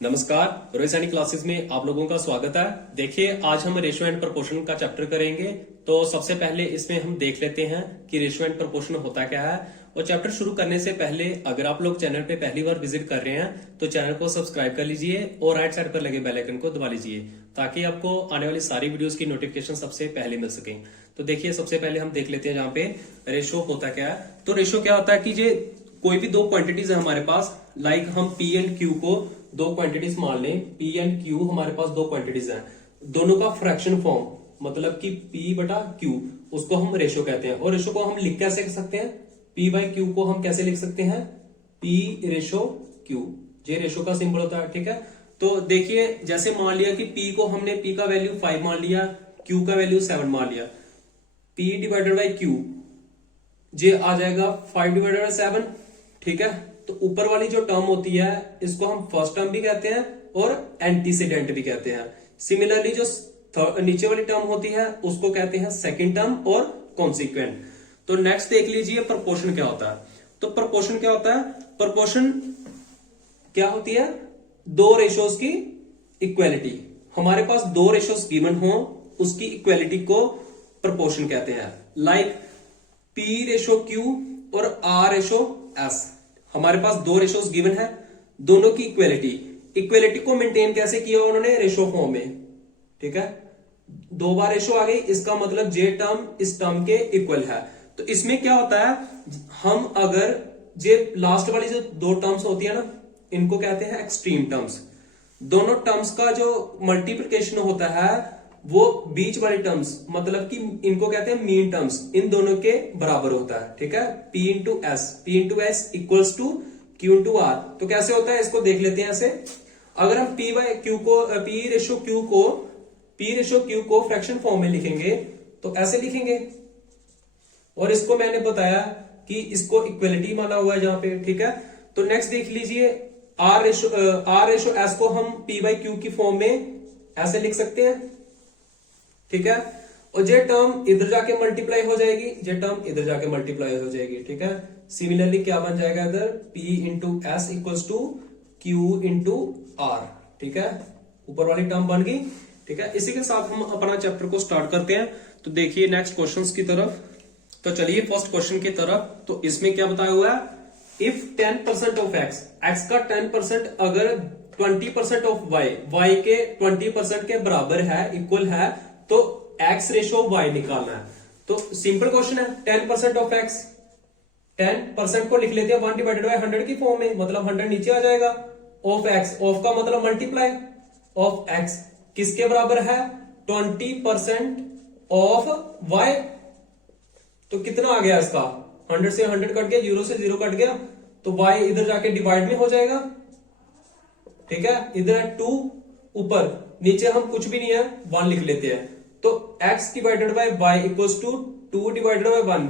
नमस्कार, रोहित सैनी क्लासेस में आप लोगों का स्वागत है। देखिए, आज हम रेशियो एंड प्रोपोर्शन का चैप्टर करेंगे। तो सबसे पहले इसमें हम देख लेते हैं कि रेशियो एंड प्रोपोर्शन होता क्या है। और चैप्टर शुरू करने से पहले अगर आप लोग चैनल पे पहली बार विजिट कर रहे हैं तो चैनल को सब्सक्राइब कर लीजिए और राइट साइड पर लगे बेल आइकन को दबा लीजिए ताकि आपको आने वाली सारी वीडियोस की नोटिफिकेशन सबसे पहले मिल सके। तो देखिए, सबसे पहले हम देख लेते हैं जहाँ पे रेशियो होता क्या है। तो रेशियो क्या होता है कि जे कोई भी दो क्वांटिटीज है हमारे पास, लाइक हम पी एंड क्यू को दो क्वांटिटीज मान लें। पी एंड क्यू हमारे पास दो क्वांटिटीज हैं, दोनों का फ्रैक्शन फॉर्म, मतलब कि पी बटा क्यू, उसको हम रेशियो कहते हैं। और रेशियो को हम लिख कैसे सकते हैं, पी बाई क्यू को हम कैसे लिख सकते हैं, पी रेशो क्यू। जे रेशो का सिंबल होता है, ठीक है। तो देखिए, जैसे मान लिया कि पी को हमने पी का वैल्यू 5 मान लिया, क्यू का वैल्यू 7 मान लिया। पी डिवाइडेड बाई क्यू जे आ जाएगा 5 डिवाइडेड बाई 7, ठीक है। तो ऊपर वाली जो टर्म होती है इसको हम फर्स्ट टर्म भी कहते हैं और एंटीसीडेंट भी कहते हैं। सिमिलरली जो नीचे वाली टर्म होती है उसको कहते हैं सेकंड टर्म और कॉन्सिक्वेंट। तो नेक्स्ट देख लीजिए प्रोपोर्शन क्या होता है। तो प्रोपोर्शन क्या होता है, प्रोपोर्शन क्या होती है, दो रेशोज की इक्वेलिटी। हमारे पास दो रेशोज गिवन हो, उसकी इक्वेलिटी को प्रोपोर्शन कहते हैं। लाइक पी रेशो क्यू और आर रेशो एस। हमारे पास दो रेशोज गिवन है, दोनों की इक्वेलिटी को मेंटेन कैसे किया उन्होंने, रेशो फॉर्म में, ठीक है। दो बार रेशो आ गई, इसका मतलब जे टर्म इस टर्म के इक्वल है। तो इसमें क्या होता है, हम अगर जे लास्ट वाली जो दो टर्म्स होती है ना, इनको कहते हैं एक्सट्रीम टर्म्स। दोनों टर्म्स का जो मल्टीप्लिकेशन होता है वो बीच वाली टर्म्स, मतलब कि इनको कहते हैं मीन टर्म्स, इन दोनों के बराबर होता है, ठीक है। P into S equals to Q into R. तो कैसे होता है इसको देख लेते हैं ऐसे। अगर हम P बाई क्यू को P रेशो क्यू को फ्रैक्शन फॉर्म में लिखेंगे तो ऐसे लिखेंगे। और इसको मैंने बताया कि इसको इक्वलिटी माना हुआ है जहां पे, ठीक है। तो नेक्स्ट देख लीजिए, आर रेशो एस को हम P बाई क्यू की फॉर्म में ऐसे लिख सकते हैं, ठीक है। और जे टर्म इधर जाके मल्टीप्लाई हो जाएगी, जे टर्म इधर जाके मल्टीप्लाई हो जाएगी, ठीक है। सिमिलरली क्या बन जाएगा इधर, P into S equals to Q into R, ठीक है। ऊपर वाली टर्म बन गई, ठीक है। इसी के साथ हम अपना चैप्टर को स्टार्ट करते हैं। तो देखिए नेक्स्ट क्वेश्चंस की तरफ। तो चलिए फर्स्ट क्वेश्चन की तरफ। तो इसमें क्या बताया हुआ है, इफ 10% ऑफ एक्स का 10% अगर 20% ऑफ वाई के 20% के बराबर है, इक्वल है, तो x रेशो y निकालना है। तो सिंपल क्वेश्चन है, 10% ऑफ x, 10% को लिख लेते हैं 1 डिवाइडेड बाय 100 की फॉर्म में, मतलब 100 नीचे आ जाएगा। ऑफ x, ऑफ का मतलब मल्टीप्लाई, ऑफ x किसके बराबर है, 20% ऑफ y। तो कितना आ गया इसका, 100 से 100 कट गया, 0 से 0 कट गया, तो y इधर जाके डिवाइड में हो जाएगा, ठीक है। इधर है 2, ऊपर नीचे हम कुछ भी नहीं है, 1 लिख लेते हैं। तो x divided by y equals to 2 divided by 1,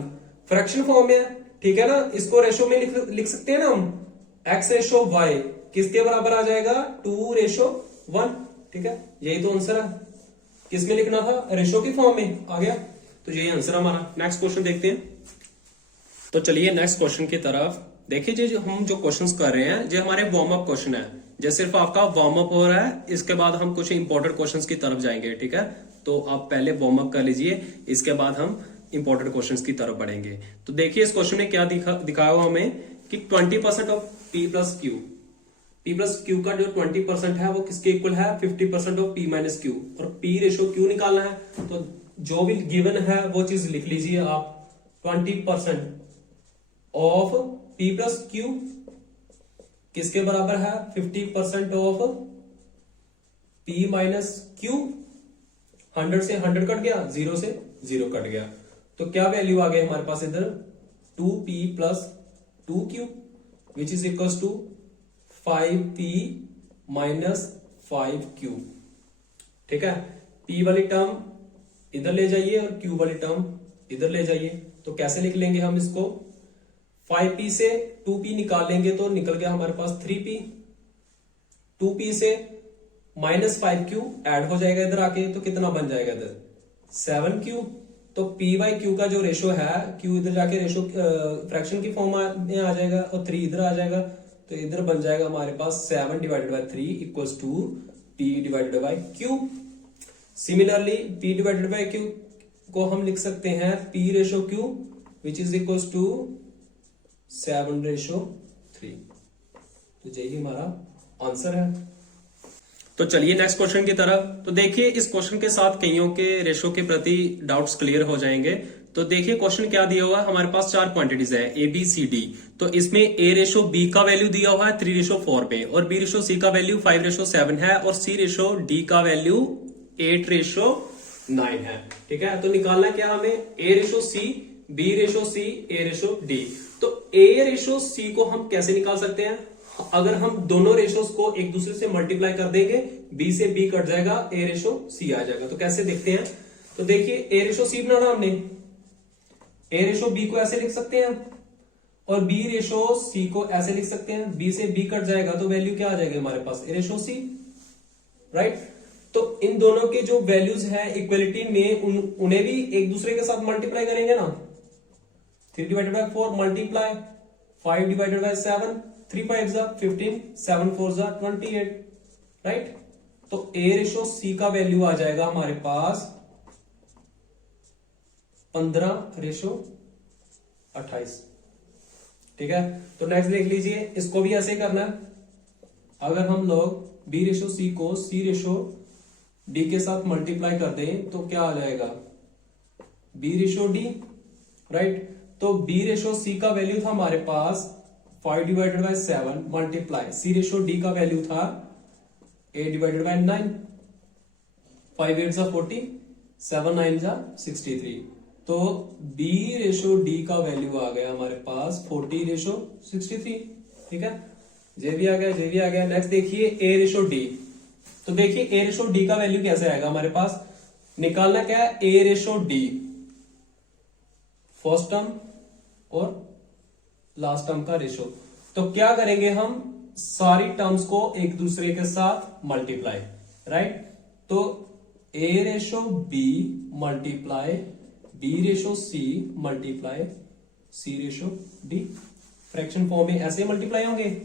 fraction form में है, ठीक है ना। इसको रेशो में लिख सकते हैं ना हम, x रेशो y किसके बराबर आ जाएगा, 2 रेशो 1, ठीक है। यही तो आंसर है, किसमें लिखना था, रेशो की फॉर्म में आ गया। तो यही आंसर हमारा। नेक्स्ट क्वेश्चन देखते हैं। तो चलिए नेक्स्ट क्वेश्चन की तरफ। देखिए जो हम जो क्वेश्चंस कर रहे हैं, जो हमारे वार्म अप क्वेश्चन है, जो सिर्फ आपका वार्म अप हो रहा है, इसके बाद हम कुछ इंपॉर्टेंट क्वेश्चंस की तरफ जाएंगे, ठीक है। तो आप पहले वार्म अप कर लीजिए, इसके बाद हम इंपॉर्टेंट क्वेश्चंस की तरफ बढ़ेंगे। तो देखिए इस क्वेश्चन में क्या दिखाया हुआ हमें कि 20% ऑफ P प्लस क्यू का जो 20% है वो किसके इक्वल है, 50% ऑफ P माइनस क्यू। और P रेशो क्यू निकालना है, तो जो भी गिवन है वो चीज लिख लीजिए आप। 20% ऑफ P प्लस क्यू किसके बराबर है, 50% ऑफ P माइनस क्यू। 100 से 100 कट गया, 0 से 0 कट गया, तो क्या वैल्यू आ गई हमारे पास इधर, 2P plus 2Q which is equals to 5P minus 5Q, ठीक है। P वाली टर्म इधर ले जाइए और Q वाली टर्म इधर ले जाइए। तो कैसे लिख लेंगे हम इसको, 5P से 2P निकाल लेंगे तो निकल गया हमारे पास 3P। 2P से माइनस 5Q ऐड हो जाएगा इधर आके, तो कितना बन जाएगा इधर, 7Q। तो P बाई Q का जो रेशो है, Q इधर जाके रेशो फ्रैक्शन की फॉर्म में आ जाएगा और 3 इधर आ जाएगा। तो इधर बन जाएगा हमारे पास 7 divided by 3 equals to P divided by Q। Similarly P divided by Q को हम लिख सकते हैं P ratio Q which is equals to 7:3। तो यही हमारा आंसर है। तो चलिए नेक्स्ट क्वेश्चन की तरफ। तो देखिए इस क्वेश्चन के साथ कईयों के रेशो के प्रति डाउट्स क्लियर हो जाएंगे। तो देखिए क्वेश्चन क्या दिया हुआ है, हमारे पास 4 क्वांटिटीज है A B C D। तो इसमें A रेशो B का वैल्यू दिया हुआ है 3:4 पे, और B रेशो C का वैल्यू 5:7 है, और C रेशो D का वैल्यू 8:9 है। ठीक है, तो निकालना क्या हमें, A ratio C, B ratio C, A ratio D। तो A रेशो C को हम कैसे निकाल सकते हैं, अगर हम दोनों रेशोस को एक दूसरे से मल्टीप्लाई कर देंगे, B से B कट जाएगा, A रेशो C आ जाएगा। तो कैसे देखते हैं, तो देखिए A रेशो C बनाना हमने, A रेशो B को ऐसे लिख सकते हैं और B रेशो C को ऐसे लिख सकते हैं। B से B कट जाएगा तो वैल्यू क्या आ जाएगी हमारे पास, A रेशो C, राइट। तो इन दोनों के जो वैल्यूज है इक्वलिटी में उन्हें भी एक दूसरे के साथ मल्टीप्लाई करेंगे ना। 3 divided by 4 multiply 5 divided by 7, 3 5 15, 7 4 28, right. तो A रेशो C का वैल्यू आ जाएगा हमारे पास 15:28। ठीक है, तो नेक्स्ट देख लीजिए, इसको भी ऐसे करना है। अगर हम लोग B रेशो C को C रेशो D के साथ मल्टीप्लाई कर दें तो क्या आ जाएगा, B रेशो D, राइट। तो B रेशो C का वैल्यू था हमारे पास 5 divided by 7 multiply C ratio D का वैल्यू था 8 डिवाइडेड बाय 9, 5 8 40, 7 9 63। तो B रेशो D का वैल्यू आ गया हमारे पास 40:63। ठीक है, ये भी आ गया, ये भी आ गया। नेक्स्ट देखिए A रेशो D। तो देखिए A रेशो D का वैल्यू कैसे आएगा हमारे पास, निकालना क्या है, A ratio D first term और लास्ट टर्म का रेशो। तो क्या करेंगे हम, सारी टर्म्स को एक दूसरे के साथ मल्टीप्लाई, राइट। तो A ratio B multiply B ratio C multiply C ratio D, fraction form में ऐसे मल्टीप्लाई होंगे।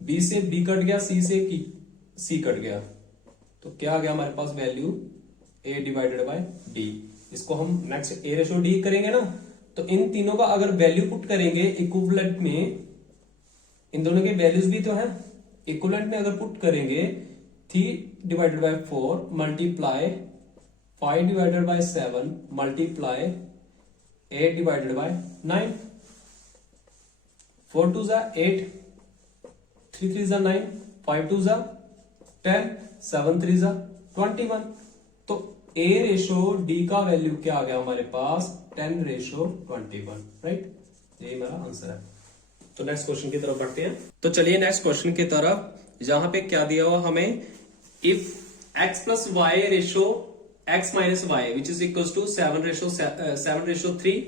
B से B कट गया, C से C कट गया, तो क्या आ गया हमारे पास value A divided by D। इसको हम नेक्स्ट A रेशो D करेंगे ना, तो इन तीनों का अगर वैल्यू पुट करेंगे इक्विवेलेंट में, इन दोनों के वैल्यूज भी तो हैं, इक्विवेलेंट में अगर पुट करेंगे 3 divided by 4 multiply 5 divided by 7 multiply 8 divided by 9, 4 2 8, 3 3 9, 5 2 10, 7 3 21। तो A रेशो D का वैल्यू क्या आ गया हमारे पास, 10:21, राइट। यही हमारा आंसर है। तो नेक्स्ट क्वेश्चन की तरफ बढ़ते हैं। तो चलिए नेक्स्ट क्वेश्चन की तरफ, जहां पे क्या दिया हुआ हमें, if x plus Y ratio x minus Y which is equal to 7:3,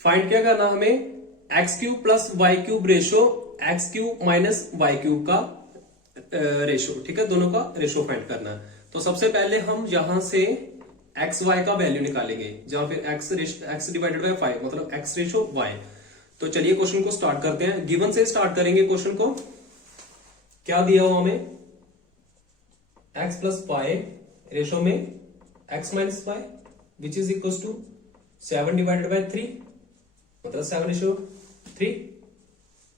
find क्या करना हमें, x cube plus Y cube ratio x cube minus Y cube का रेशो। ठीक है, दोनों का रेशो फाइंड करना है। तो सबसे पहले हम यहां से एक्स वाई का वैल्यू निकालेंगे, जहां फिर एक्स डिवाइडेड बाय 5 मतलब एक्स रेशो वाई। तो चलिए क्वेश्चन को स्टार्ट करते हैं। गिवन से स्टार्ट करेंगे क्वेश्चन को। क्या दिया हुआ हमें, एक्स प्लस वाई रेशो में X minus Y which is equal to 7 divided by 3 मतलब 7:3।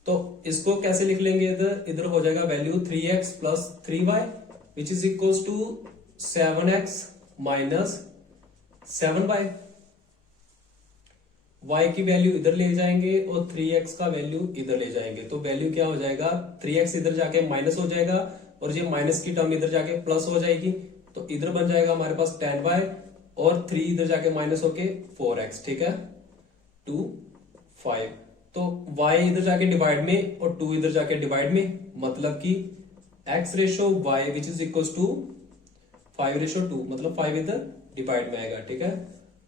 तो इसको कैसे लिख लेंगे, इधर हो जाएगा value 3x plus 3y which is equal to 7x minus 7y। y की वैल्यू इधर ले जाएंगे और 3x का वैल्यू इधर ले जाएंगे, तो वैल्यू क्या हो जाएगा, 3x इधर जाके माइनस हो जाएगा और ये माइनस की टर्म इधर जाके प्लस हो जाएगी। तो इधर बन जाएगा हमारे पास 10y और 3 इधर जाके माइनस होके 4x। ठीक है, 2 5। तो y इधर जाके डिवाइड में और 2 इधर जाके डिवाइड में, मतलब कि x ratio y which is equal to 5:2 मतलब 5 इधर डिवाइड में आएगा। ठीक है,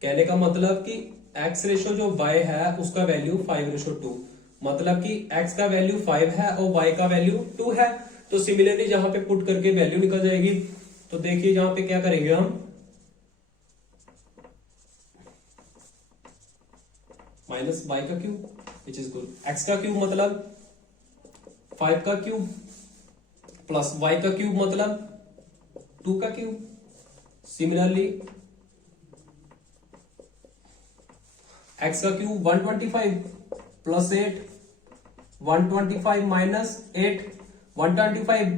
कहने का मतलब कि x रेशो जो y है उसका वैल्यू 5:2, मतलब कि x का वैल्यू 5 है और y का वैल्यू 2 है। तो सिमिलरली जहां पे पुट करके वैल्यू निकल जाएगी। तो देखिए जहां पे क्या करेंगे हम, माइनस y का cube which is equal x का क्यूब मतलब 5 का क्यूब प्लस y का क्यूब मतलब 2 का क्यूब। सिमिलरली x का cube 125 plus 8, 125 minus 8, 125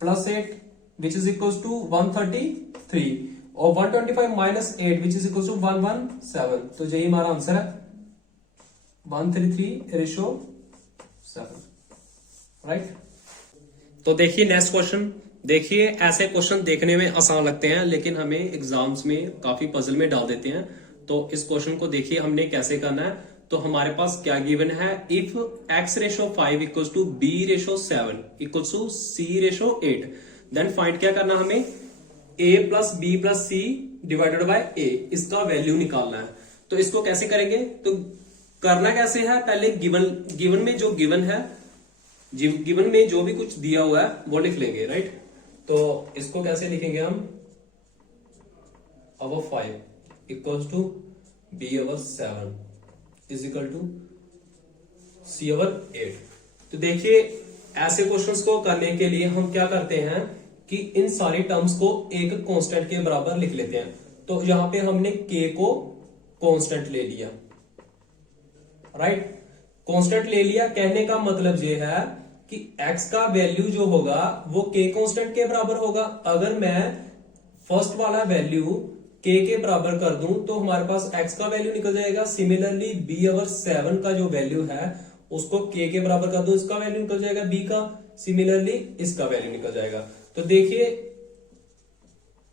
plus 8 which is equal to 133 और 125 minus 8 which is equal to 117। तो यही हमारा आंसर है 133:7, राइट। तो देखिए नेक्स्ट क्वेश्चन। देखिए ऐसे क्वेश्चन देखने में आसान लगते हैं लेकिन हमें एग्जाम्स में काफी पजल में डाल देते हैं। तो इस क्वेश्चन को देखिए हमने कैसे करना है। तो हमारे पास क्या गिवन है, if x/5 equal to b/7 equal to c/8 then find क्या करना हमें, a plus B plus C divided by a, इसका वैल्यू निकालना है। तो इसको कैसे करेंगे, तो करना कैसे है, पहले गिवन में जो गिवन है, गिवन में जो भी कुछ दिया हुआ है वो लिख लेंगे, राइट। तो इसको कैसे लिखेंगे हम, over 5 equals to B over 7 is equal to C over 8। तो देखिए ऐसे क्वेश्चंस को करने के लिए हम क्या करते हैं कि इन सारी टर्म्स को एक कांस्टेंट के बराबर लिख लेते हैं। तो यहां पे हमने k को कांस्टेंट ले लिया, राइट। कांस्टेंट ले लिया, कहने का मतलब ये है कि x का वैल्यू जो होगा वो k कांस्टेंट के बराबर होगा। अगर मैं फर्स्ट वाला वैल्यू k के बराबर कर दूं तो हमारे पास x का वैल्यू निकल जाएगा। सिमिलरली b अवर 7 का जो वैल्यू है उसको k के बराबर कर दूं, इसका वैल्यू निकल जाएगा b का। सिमिलरली इसका वैल्यू निकल जाएगा। तो देखिए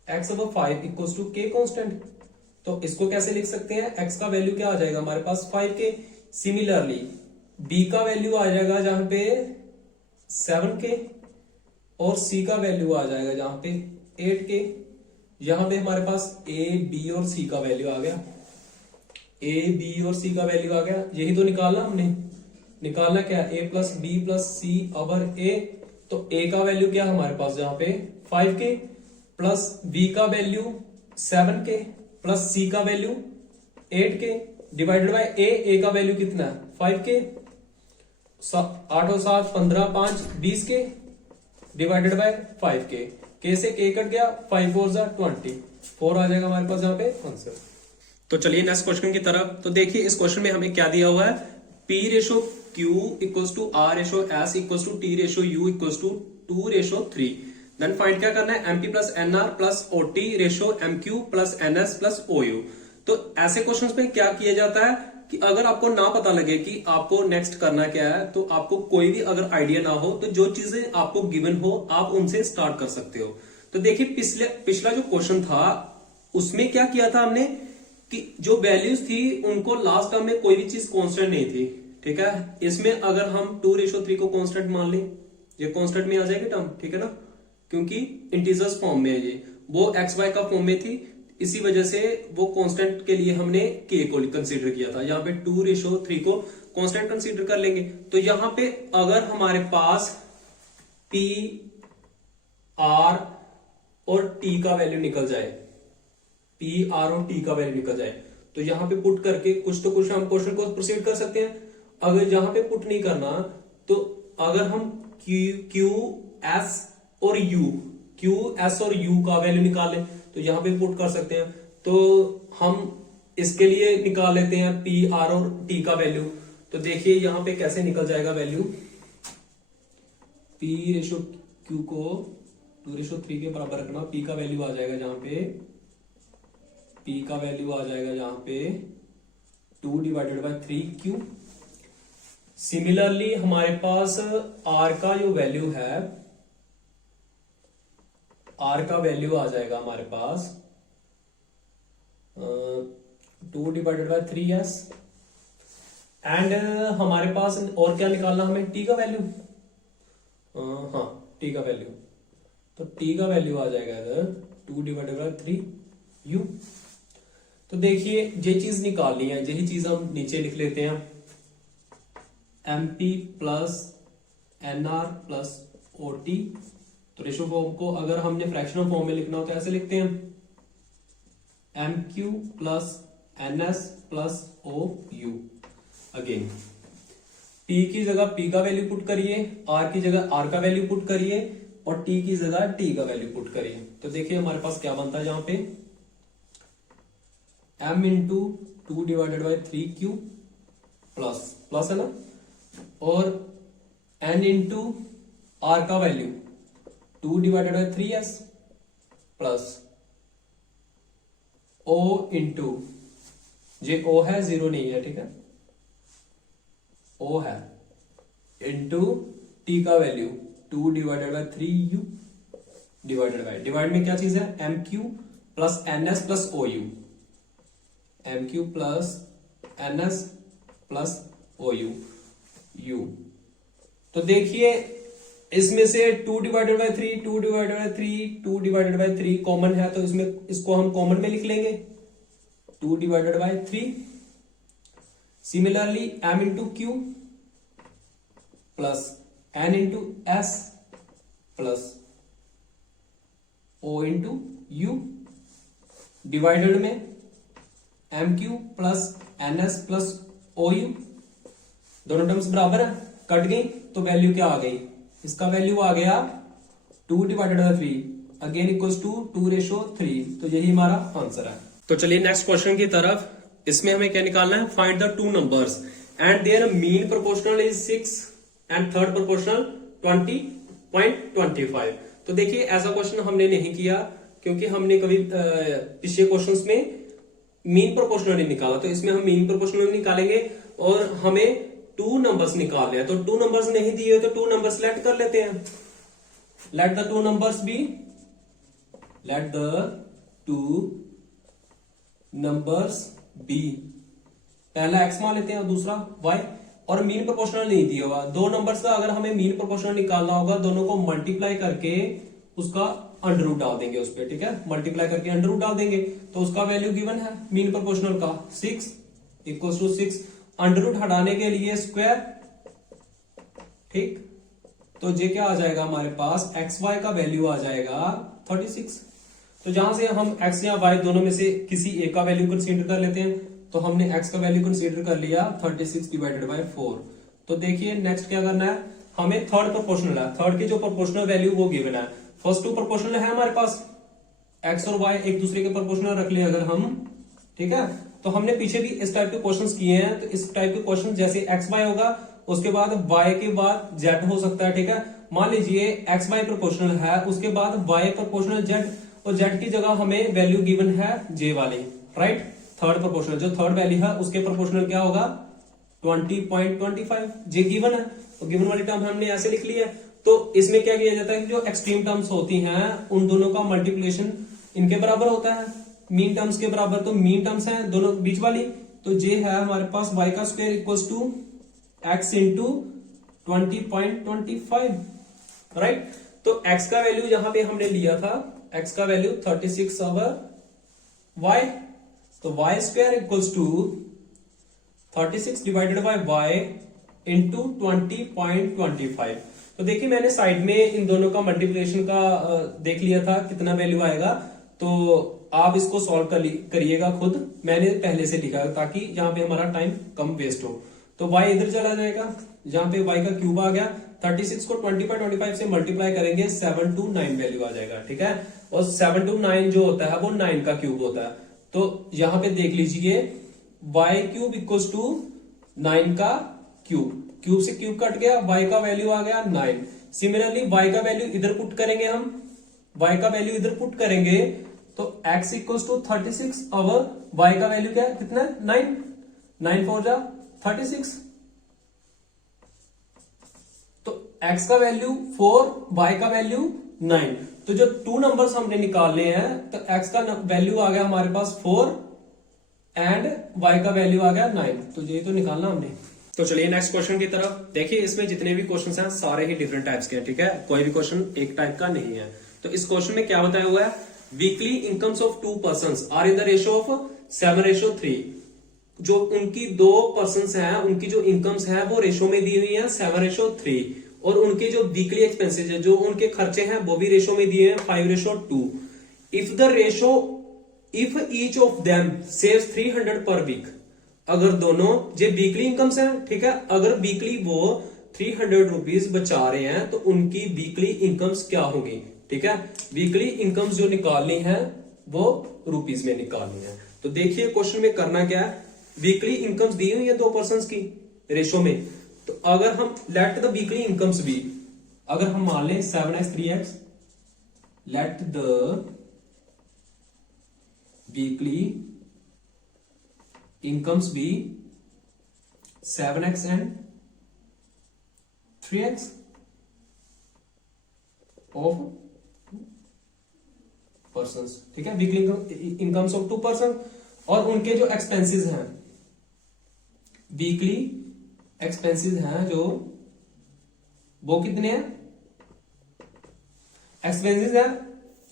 x over 5 equal to k constant, तो इसको कैसे लिख सकते हैं, x का वैल्यू क्या आ जाएगा हमारे पास 5k। सिमिलरली b का वैल्यू आ जाएगा जहां पे 7k और c का वैल्यू आ जाएगा जहां पे 8k। यहां पे हमारे पास a b और c का वैल्यू आ गया, a b और c का वैल्यू आ गया। यही तो निकालना हमने, निकालना क्या, a plus B plus C over a। तो a का वैल्यू क्या हमारे पास जहां पे 5k प्लस b का वैल्यू 7k प्लस c का value 8k divided by a का वैल्यू कितना है 5k। 8 और 7 15 5 20k divided bye 5k। k से k कट गया, 5 4 20, 4 आ जाएगा हमारे पास यहाँ पे आंसर। तो चलिए नेक्स्ट क्वेश्चन की तरफ। तो देखिए इस क्वेश्चन में हमें क्या दिया हुआ है, p/q equals to r/s equals to t/u equals to 2/3। Then find क्या करना है, mp plus nr plus ot/mq plus ns plus ou। तो ऐसे क्वेश्चंस में क्या किया जाता है कि अगर आपको ना पता लगे कि आपको नेक्स्ट करना क्या है, तो आपको कोई भी अगर आइडिया ना हो तो जो चीजें आपको गिवन हो आप उनसे स्टार्ट कर सकते हो। तो देखिए पिछला जो क्वेश्चन था उसमें क्या किया था हमने कि जो वैल्यूज थी उनको लास्ट टर्म में कोई भी चीज कांस्टेंट नहीं थी, ठीक है। इसमें अगर हम 2/3 को कांस्टेंट मान लें, ये कांस्टेंट में आ जाएगी टर्म, ठीक है ना, क्योंकि इंटीजर्स फॉर्म में है ये, वो एक्स वाई का फॉर्म में थी, इसी वजह से वो कांस्टेंट के लिए हमने k को कंसीडर किया था। यहाँ पे 2/3 को कांस्टेंट कंसीडर कर लेंगे। तो यहाँ पे अगर हमारे पास p r और t का वैल्यू निकल जाए, p r और t का वैल्यू निकल जाए, तो यहाँ पे पुट करके कुछ तो कुछ हम क्वेश्चन को प्रोसीड कर सकते हैं। अगर यहाँ पे पुट नहीं करना तो अगर हम q s और u का वैल्यू निकालें तो यहाँ पे पुट कर सकते हैं। तो हम इसके लिए निकाल लेते हैं p r और t का वैल्यू। तो देखिए यहाँ पे कैसे निकल जाएगा वैल्यू, p/q को 2/3 के बराबर रखना, p का वैल्यू आ जाएगा जहां पे, p का वैल्यू आ जाएगा जहां पे 2/3q। सिमिलरली हमारे पास r का जो वैल्यू है, r का वैल्यू आ जाएगा हमारे पास 2/3s। एंड हमारे पास और क्या निकालना हमें, t का वैल्यू, हाँ t का वैल्यू, तो t का वैल्यू आ जाएगा इधर 2/3u। तो देखिए ये चीज निकालनी है, यही चीज हम नीचे लिख लेते हैं, mp plus nr plus ot। तो रेशो फॉर्म को अगर हमने फ्रैक्शनल फॉर्म में लिखना हो तो ऐसे लिखते हैं, mq plus ns plus ou। Again T की जगह पी का वैल्यू पुट करिए, आर की जगह आर का वैल्यू पुट करिए और टी की जगह टी का वैल्यू पुट करिए। तो देखिए हमारे पास क्या बनता है यहाँ पे, m इंटू 2/3 प्लस है ना, और n इंटू आर का value 2/3s plus o into J o है, जीरो नहीं है, ठीक है, o है, इंटू t का वैल्यू 2/3u डिवाइड में क्या चीज है, mq plus ns plus ou, mq plus ns plus ou u। तो देखिए इसमें से 2/3 कॉमन है, तो इसमें इसको हम कॉमन में लिख लेंगे 2/3। Similarly m into Q plus n into S plus o into U divided में M Q plus N S plus O U. दोनों टर्म्स बराबर है, कट गई तो वैल्यू क्या आ गई, इसका वैल्यू आ गया 2/3 अगेन इक्वल्स टू 2:3। तो यही हमारा आंसर है। तो चलिए नेक्स्ट क्वेश्चन की तरफ। इसमें हमें क्या निकालना है, find the two numbers and there mean proportional is 6 and third proportional 20.25। तो देखिए ऐसा क्वेश्चन हमने नहीं किया क्योंकि हमने कभी पिछले क्वेश्चंस में मीन प्रोपोर्शनल नहीं निकाला, तो इसमें हम मीन प्रोपोर्शनल निकालेंगे और हमें टू नंबर्स निकालने हैं। तो टू नंबर्स नहीं दिए तो टू नंबर्स सेलेक्ट कर लेते हैं। Let the two numbers be, let the two numbers be, पहला एक्स मान लेते हैं और दूसरा वाई, और मीन प्रोपोर्शनल नहीं दिया हुआ। दो नंबर्स का अगर हमें मीन प्रोपोर्शनल निकालना होगा, दोनों को मल्टीप्लाई करके उसका अंडर रूट डाल देंगे उस पर, ठीक है, मल्टीप्लाई करके अंडर रूट डाल देंगे तो उसका वैल्यू गिवन है मीन प्रोपोर्शनल का 6 इक्वल टू 6। अंडर रूट हटाने के लिए स्क्वायर, ठीक, तो ये क्या आ जाएगा हमारे पास, एक्स वाई का वैल्यू आ जाएगा 36। तो जहां से हम एक्स या वाई दोनों में से किसी एक का वैल्यू कंसीडर कर लेते हैं, तो हमने एक्स का वैल्यू कंसीडर कर लिया 36/4। तो देखिए नेक्स्ट क्या करना है, हमें थर्ड प्रोपोर्शनल है, थर्ड की जो प्रोपोर्शनल वैल्यू वो गिवन है। फर्स्ट टू प्रोपोर्शनल है हमारे पास, एक्स और वाई एक दूसरे के प्रोपोर्शनल रख ले अगर हम, ठीक है। तो हमने पीछे भी इस टाइप के क्वेश्चंस किए हैं, तो इस टाइप के क्वेश्चन जैसे एक्स वाई होगा, उसके बाद वाई के बाद जेड हो सकता है, ठीक है। मान लीजिए एक्स वाई प्रोपोर्शनल है, उसके बाद वाई प्रोपोर्शनल जेड, और जेड की जगह हमें वैल्यू गिवन है जे वाली, राइट। थर्ड प्रोपोर्शनल जो थर्ड वैल्यू है उसके प्रोपोर्शनल क्या होगा 20.25, जे गिवन है, तो गिवन वाली टर्म हमने ऐसे लिख ली है। तो इसमें क्या किया जाता है कि जो एक्सट्रीम टर्म्स होती हैं उन दोनों का मल्टीप्लिकेशन इनके बराबर होता है, मीन टर्म्स के बराबर। तो मीन टर्म्स हैं दोनों बीच वाली, तो जे है हमारे पास y का square equals to x into 20.25, right. तो x का वैल्यू यहां पे हमने लिया था, x का वैल्यू 36 ओवर y, तो y square equals to 36 divided by y into 20.25। तो देखिए मैंने साइड में इन दोनों का मल्टीप्लिकेशन का देख लिया था कितना वैल्यू आएगा, तो आप इसको सॉल्व करिएगा खुद, मैंने पहले से लिखा ताकि यहाँ पे हमारा टाइम कम वेस्ट हो। तो y इधर चला जाएगा, जहां पे y का क्यूब आ गया, 36 को 20/25 से मल्टीप्लाई करेंगे 729 वैल्यू आ जाएगा, ठीक है। और 729 जो होता है वो 9 का क्यूब होता है। तो यहां पे देख लीजिए y क्यूब इक्वल्स टू 9 का क्यूब, क्यूब से क्यूब कट गया, y का वैल्यू आ गया 9। सिमिलरली y का वैल्यू इधर पुट करेंगे हम, y का वैल्यू इधर पुट करेंगे तो x इक्वल्स टू 36 और y का वैल्यू क्या है, कितना है 9, 9 4 जा 36। तो x का वैल्यू 4, y का वैल्यू 9। तो जो टू नंबर्स हमने निकालने हैं, तो x का वैल्यू आ गया हमारे पास 4 एंड y का वैल्यू आ गया 9। तो ये तो निकालना हमने। तो चलिए नेक्स्ट क्वेश्चन की तरफ। देखिए इसमें जितने भी क्वेश्चंस हैं सारे ही डिफरेंट टाइप्स के हैं, ठीक है, कोई भी क्वेश्चन एक टाइप का नहीं है। तो इस क्वेश्चन में क्या बताया हुआ है, weekly incomes of 2 persons are in the ratio of 7:3। जो उनकी 2 पर्संस हैं, उनकी जो इनकम्स हैं वो रेशियो में दी हुई है 7:3, और उनके जो वीकली एक्सपेंसेस है, जो उनके खर्चे हैं वो भी रेशियो में दिए हैं 5:2। If the ratio, if each of them saves 300 per week, अगर दोनों ये वीकली इनकम्स हैं, ठीक है, अगर वीकली वो 300 रुपीज बचा रहे हैं तो उनकी वीकली इनकम्स क्या होंगी, ठीक है। वीकली इनकम्स जो निकालनी है वो रुपीज में निकालनी है। तो देखिए क्वेश्चन में करना क्या है, वीकली इनकम्स दी हुई है दो पर्संस की रेशो में। तो अगर हम let the weekly incomes be, अगर हम मान लें 7x 3x, let the weekly incomes be 7x and 3x of persons, ठीक है, वीकली इनकम्स ऑफ 2 पर्सन। और उनके जो एक्सपेंसेस हैं, वीकली एक्सपेंसेस हैं जो वो कितने हैं, एक्सपेंसेस है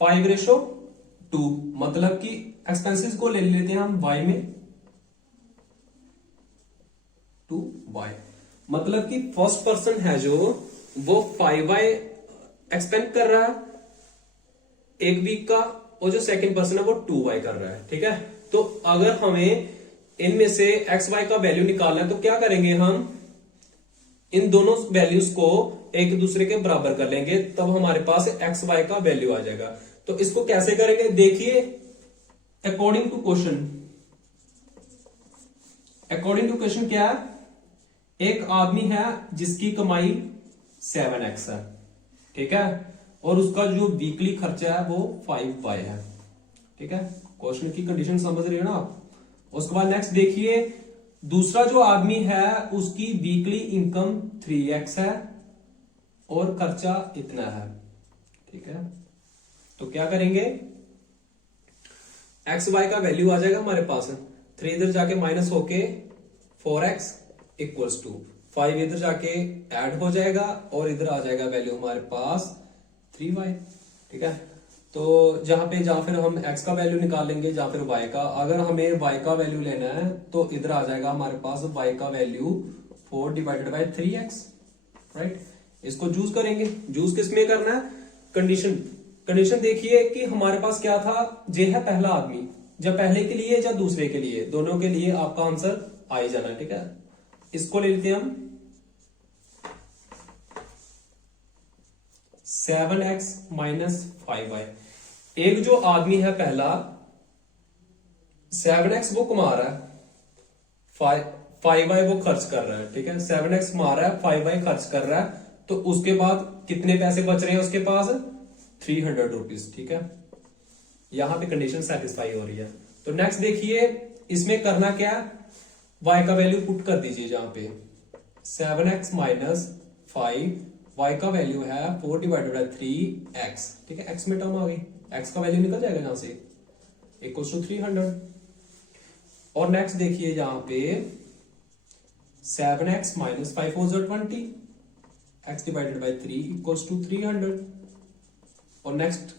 5:2, मतलब कि एक्सपेंसेस को ले लेते हैं हम y में 2y, मतलब कि फर्स्ट पर्सन है जो वो 5y एक्सपेंड कर रहा है एक वीक का, और जो सेकंड पर्सन है वो 2y कर रहा है, ठीक है। तो अगर हमें इनमें से एक्स वाई का वैल्यू निकालना है तो क्या करेंगे, हम इन दोनों वैल्यूज को एक दूसरे के बराबर कर लेंगे, तब हमारे पास एक्स वाई का वैल्यू आ जाएगा। तो इसको कैसे करेंगे, देखिए अकॉर्डिंग टू क्वेश्चन क्या है, एक आदमी है जिसकी कमाई 7x है, ठीक है, और उसका जो वीकली खर्चा है वो 5y है, ठीक है। क्वेश्चन की कंडीशन समझ रही हो ना आप। उसके बाद नेक्स्ट देखिए, दूसरा जो आदमी है उसकी वीकली इनकम 3x है और खर्चा इतना है, ठीक है। तो क्या करेंगे, एक्स वाई का वैल्यू आ जाएगा हमारे पास, 3 इधर जाके माइनस होके 4x इक्वल्स टू 5 इधर जाके ऐड हो जाएगा और इधर आ जाएगा वैल्यू हमारे पास 3y, ठीक है। तो जहां फिर हम x का वैल्यू निकालेंगे, जहां फिर y का। अगर हमें y का वैल्यू लेना है तो इधर आ जाएगा हमारे पास y का value 4 divided by 3x, right. इसको जूस करेंगे, जूस किस में करना है, कंडीशन देखिए कि हमारे पास क्या था, जे है पहला आदमी, जब पहले के लिए या दूसरे के लिए, दोनों के लिए आपका आंसर आ ही जाना, ठीक है। इसको ले लेते हैं हम 7x माइनस 5y। एक जो आदमी है पहला 7x वो कमा रहा है, 5y वो खर्च कर रहा है, ठीक है। 7x कमा रहा है, 5y खर्च कर रहा है, तो उसके बाद कितने पैसे बच रहे हैं उसके पास, 300 रुपीज, ठीक है। यहां पे कंडीशन सेटिस्फाई हो रही है। तो नेक्स्ट देखिए, इसमें करना क्या, y का वैल्यू पुट कर दीजिए जहां पे 7x माइनस 5, y का वैल्यू है 4 डिवाइडेड बाय 3x, ठीक है। x में टर्म आ गई, x का वैल्यू निकल जाएगा जहां से इक्वल्स टू 300। और नेक्स्ट देखिए यहां पे 7x minus 5 4 20, x divided by 3 equals to 300। और next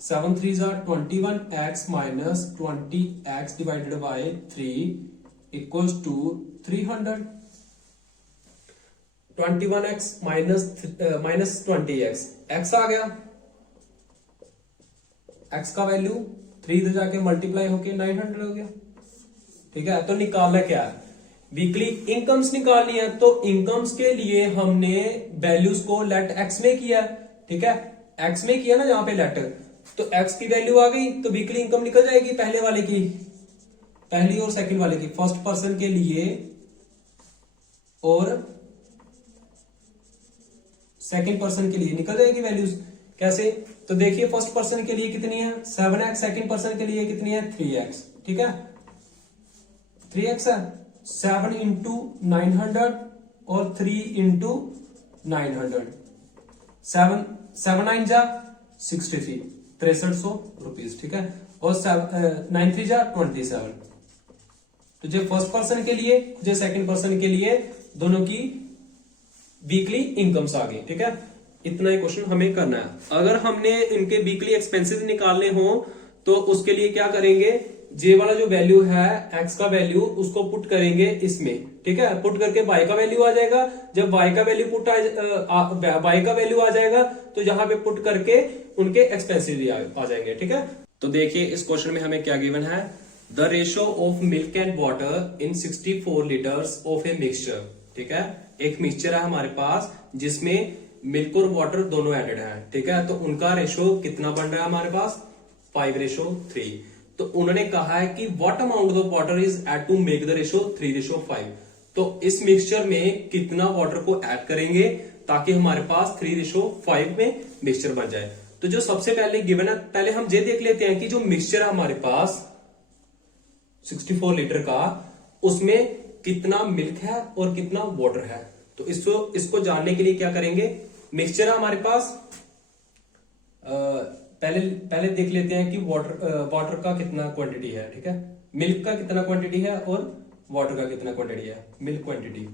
7 3 21, x minus 20x divided by 3 equals to 300। 21x minus 20x, x आ गया, x का वैल्यू 3 इधर जाके मल्टीप्लाई होके 900 हो गया, ठीक है। तो निकालना क्या है, वीकली इनकम्स निकालनी है। तो इनकम्स के लिए हमने वैल्यूज को लेट x में किया, ठीक है, x में किया ना जहां पे लेट, तो x की वैल्यू आ गई, तो वीकली इनकम निकल जाएगी पहले वाले की, पहली और सेकंड वाले की, फर्स्ट पर्सन के लिए और सेकंड पर्सन के लिए निकल जाएगी वैल्यूज। कैसे, तो देखिए फर्स्ट पर्सन के लिए कितनी है 7x, सेकंड पर्सन के लिए कितनी है 3x, ठीक है, 3x है, 7 इंटू 900 और 3 इंटू 900, 7 9 जा 63, 6300 रुपीज, ठीक है। और 9 3 जा 27। तो जो फर्स्ट पर्सन के लिए, जो सेकंड पर्सन के लिए, दोनों की वीकली इनकम्स आ गई, ठीक है। इतना ही क्वेश्चन हमें करना है। अगर हमने इनके वीकली एक्सपेंसेस निकालने हो तो उसके लिए क्या करेंगे, जे वाला जो वैल्यू है एक्स का वैल्यू, उसको पुट करेंगे इसमें, ठीक है। पुट करके वाई का वैल्यू आ जाएगा, जब वाई का वैल्यू वाई का वैल्यू आ जाएगा तो यहां पे पुट करके उनके एक्सपेंसेस भी आ जाएंगे, ठीक है। तो देखिए इस क्वेश्चन में हमें क्या गिवन है, the ratio of milk and water in 64 litres of a mixture. ठीक है, एक मिक्सचर है हमारे पास जिसमें मिल्क और वाटर दोनों एडेड है। ठीक है, तो उनका रेशियो कितना बन रहा है हमारे पास 5:3। तो उन्होंने कहा है कि what amount of water is add to make the ratio 3:5। तो इस मिक्सचर में कितना वाटर को ऐड करेंगे ताकि हमारे पास 3:5 में मिक्सचर बन जाए। तो जो सबसे पहले गिवन है, पहले हम ये देख लेते हैं कि जो मिक्सचर है हमारे पास 64 लीटर का, उसमें कितना मिल्क है और कितना वाटर है। तो इसको जानने के लिए क्या करेंगे, मिक्सचर है हमारे पास, पहले देख लेते हैं कि वाटर का कितना क्वांटिटी है। ठीक है, मिल्क का कितना क्वांटिटी है और वाटर का कितना क्वांटिटी है। Milk quantity,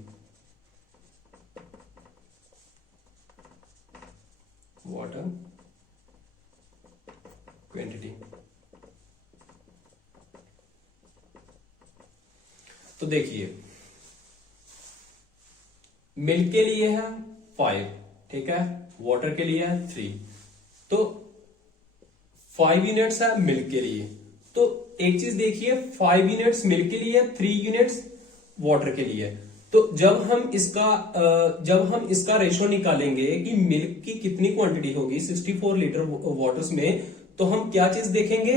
water quantity. तो देखिए, मिल्क के लिए है 5, ठीक है, वाटर के लिए है 3। तो 5 यूनिट्स है मिल्क के लिए। तो एक चीज देखिए, 5 यूनिट्स मिल्क के लिए, 3 यूनिट्स वाटर के लिए। तो जब हम इसका रेशो निकालेंगे कि मिल्क की कितनी क्वांटिटी होगी 64 लीटर वाटर्स में, तो हम क्या चीज देखेंगे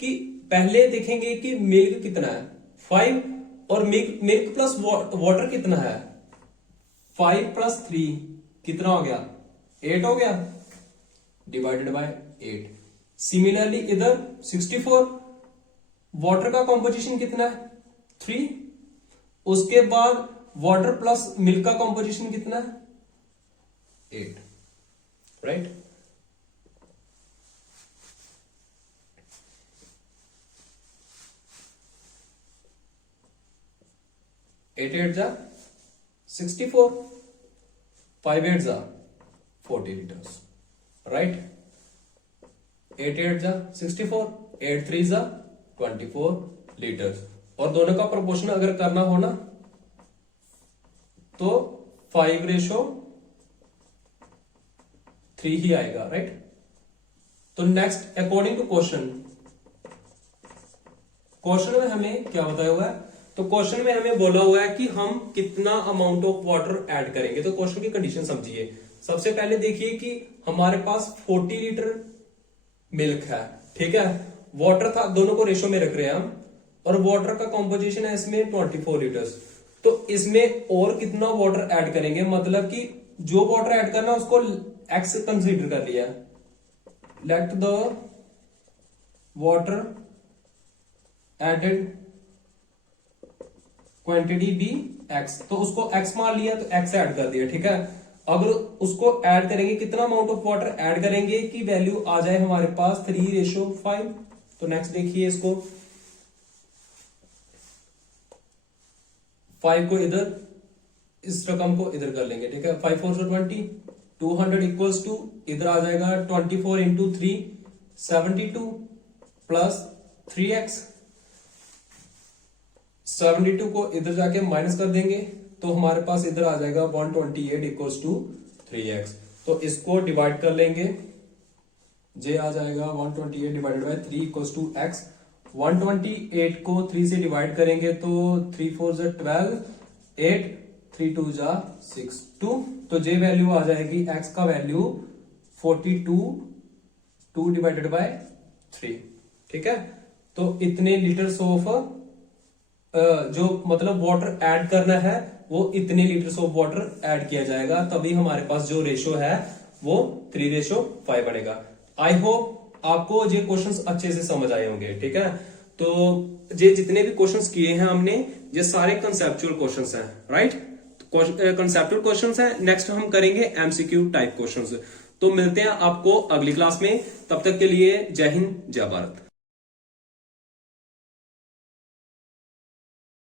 कि पहले देखेंगे कि मिल्क कितना है 5 और मिल्क प्लस वाटर कितना है 5 + 3 कितना हो गया 8 हो गया, डिवाइडेड बाय 8। सिमिलरली इधर 64 वाटर का कॉम्पोजिशन कितना है 3, उसके बाद वाटर प्लस मिल्क का कॉम्पोजिशन कितना है 8, राइट। एट 8 जा 64, 5 8 जा 40 लीटर्स, राइट। 8 8 जा 64, 8 3 जा 24 लीटर्स। और दोनों का प्रोपोर्शन अगर करना हो ना तो 5:3 ही आएगा, राइट। तो नेक्स्ट, अकॉर्डिंग टू क्वेश्चन में हमें क्या बताया हुआ है, तो क्वेश्चन में हमें बोला हुआ है कि हम कितना अमाउंट ऑफ वाटर ऐड करेंगे। तो क्वेश्चन की कंडीशन समझिए। सबसे पहले देखिए कि हमारे पास 40 लीटर मिल्क है, ठीक है, वाटर था, दोनों को रेशो में रख रहे हैं हम, और वाटर का कॉम्पोजिशन है इसमें 24 लीटर्स। तो इसमें और कितना वाटर ऐड करेंगे, मतलब कि जो वाटर ऐड करना उसको एक्स कंसीडर कर लिया, let the water added quantity be x. तो उसको एक्स मान लिया तो एक्स ऐड कर दिया, ठीक है। अगर उसको ऐड करेंगे, कितना अमाउंट ऑफ वाटर ऐड करेंगे कि वैल्यू आ जाए हमारे पास 3:5। तो नेक्स्ट देखिए, इसको 5 को इधर, इस रकम को इधर कर लेंगे, ठीक है। 5 4 20, 200 इक्वल्स टू इधर आ जाएगा 24 × 3 72 प्लस 3x। 72 को इधर जाके माइनस कर देंगे तो हमारे पास इधर आ जाएगा 128 इक्वल्स टू 3x। तो इसको डिवाइड कर लेंगे, जे आ जाएगा 128 divided by 3 equals to x। 128 को 3 से डिवाइड करेंगे तो 3 4 जा 12, 8 3 2 जा 6 2। तो जे वैल्यू आ जाएगी x का वैल्यू 42 2 डिवाइडेड बाय 3, ठीक है। तो इतने लीटर्स ऑफ जो मतलब वाटर ऐड करना है वो इतने लीटर्स ऑफ वाटर ऐड किया जाएगा, तभी हमारे पास जो रेशो है वो 3:5 बनेगा। आई होप आपको ये क्वेश्चंस अच्छे से समझ आए होंगे, ठीक है। तो ये जितने भी क्वेश्चंस किए हैं हमने, ये सारे कंसेप्चुअल क्वेश्चंस हैं, राइट। कंसेप्चुअल क्वेश्चंस हैं। नेक्स्ट हम करेंगे एमसीक्यू टाइप क्वेश्चंस। तो मिलते हैं आपको अगली क्लास में, तब तक के लिए जय हिंद जय भारत।